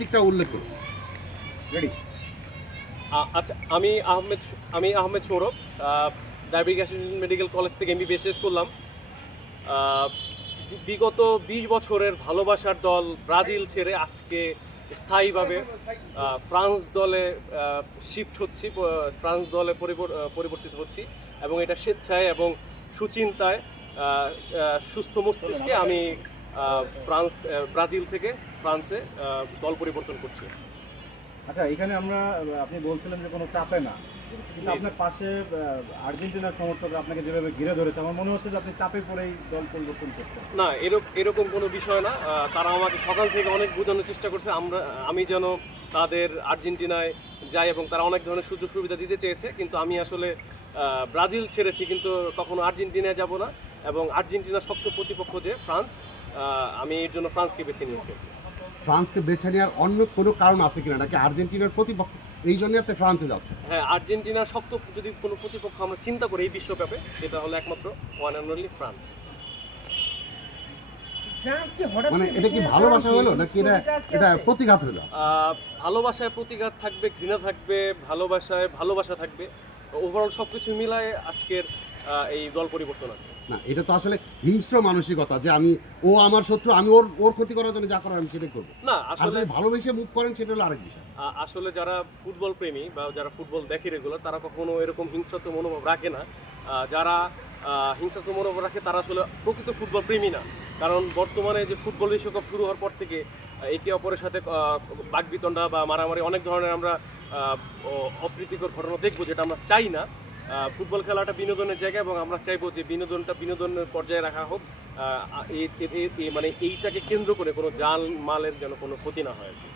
দিকটা উল্লেখ করুন। রেডি? আচ্ছা, আমি Ahmed Sourav, diabetic association medical college থেকে এমবিবিএস শেষ করলাম। আহ, বিগত 20 বছরের ভালোবাসার দল ব্রাজিল ছেড়ে আজকে স্থায়ীভাবে ফ্রান্স দলে শিফট হচ্ছি, ফ্রান্স দলে পরিবর্তিত হচ্ছি, এবং এটা স্বেচ্ছায় এবং সুচিন্তায়, সুস্থ মস্তিষ্কে আমি ব্রাজিল থেকে ফ্রান্সে দল পরিবর্তন করছি। আচ্ছা, এখানে আপনি বলছিলেন যে কোনো চাপে না, কিন্তু আপনার পাশে আর্জেন্টিনার সমর্থকরা আপনাকে যেভাবে ঘিরে ধরেছে, আমার মনে হচ্ছে যে আপনি চাপে পড়েই দল পরিবর্তন করছেন। না, এরকম কোনো বিষয় না। তারা আমাকে সকাল থেকে অনেক বোঝানোর চেষ্টা করছে আমি যেন তাদের আর্জেন্টিনায় যাই, এবং তারা অনেক ধরনের সুযোগ সুবিধা দিতে চেয়েছে, কিন্তু আমি আসলে ব্রাজিল ছেড়েছি, কিন্তু কখনো আর্জেন্টিনায় যাব না। এবং আর্জেন্টিনার শক্ত প্রতিপক্ষ যে ফ্রান্স, আমি এর জন্য ফ্রান্সকে বেছে নিয়েছি। ফ্রান্সকে বেছে নেওয়ার অন্য কোনো কারণ আছে কিনা, নাকি আর্জেন্টিনার প্রতিপক্ষ এই জন্যই আপনি ফ্রান্সে যাচ্ছেন? হ্যাঁ, আর্জেন্টিনার শক্ত যদি কোনো প্রতিপক্ষ আমরা চিন্তা করি এই বিশ্বকাপে, সেটা হলো একমাত্র ওয়ান অ্যান্ড অনলি ফ্রান্স। মানে এটা কি ভালোবাসা হলো, নাকি এটা প্রতিঘাত হলো? ভালোবাসায় প্রতিঘাত থাকবে, ঘৃণা থাকবে, ভালোবাসায় ভালোবাসা থাকবে, ওভারঅল সব কিছু মিলায় আজকের এই দল পরিবর্তন আছে। না, এটা তো আসলে হিংস্র মানসিকতা, যে ও আমার শত্রু, আমি ওর ক্ষতি করার জন্য যা করার আমি সেটাই করবো। না, আসলে ভালোবেসে মুভ করেন, সেটা হলো আরেক বিষয়। আসলে যারা ফুটবল প্রেমী বা যারা ফুটবল দেখে রেগুলার, তারা কখনো এরকম হিংস্রত মনোভাব রাখে না। যারা হিংস্রত মনোভাব রাখে তারা আসলে প্রকৃত ফুটবল প্রেমী না। কারণ বর্তমানে যে ফুটবল বিশ্বকাপ শুরু হওয়ার পর থেকে একে অপরের সাথে বাকবিতণ্ডা বা মারামারি, অনেক ধরনের আমরা অপ্রীতিকর ঘটনা দেখবো, যেটা আমরা চাই না। ফুটবল খেলাটা বিনোদনের জায়গা, এবং আমরা চাইবো যে বিনোদনের পর্যায়ে রাখা হোক। মানে এইটাকে কেন্দ্র করে কোনো জান মালের যেন কোনো ক্ষতি না হয় আর কি।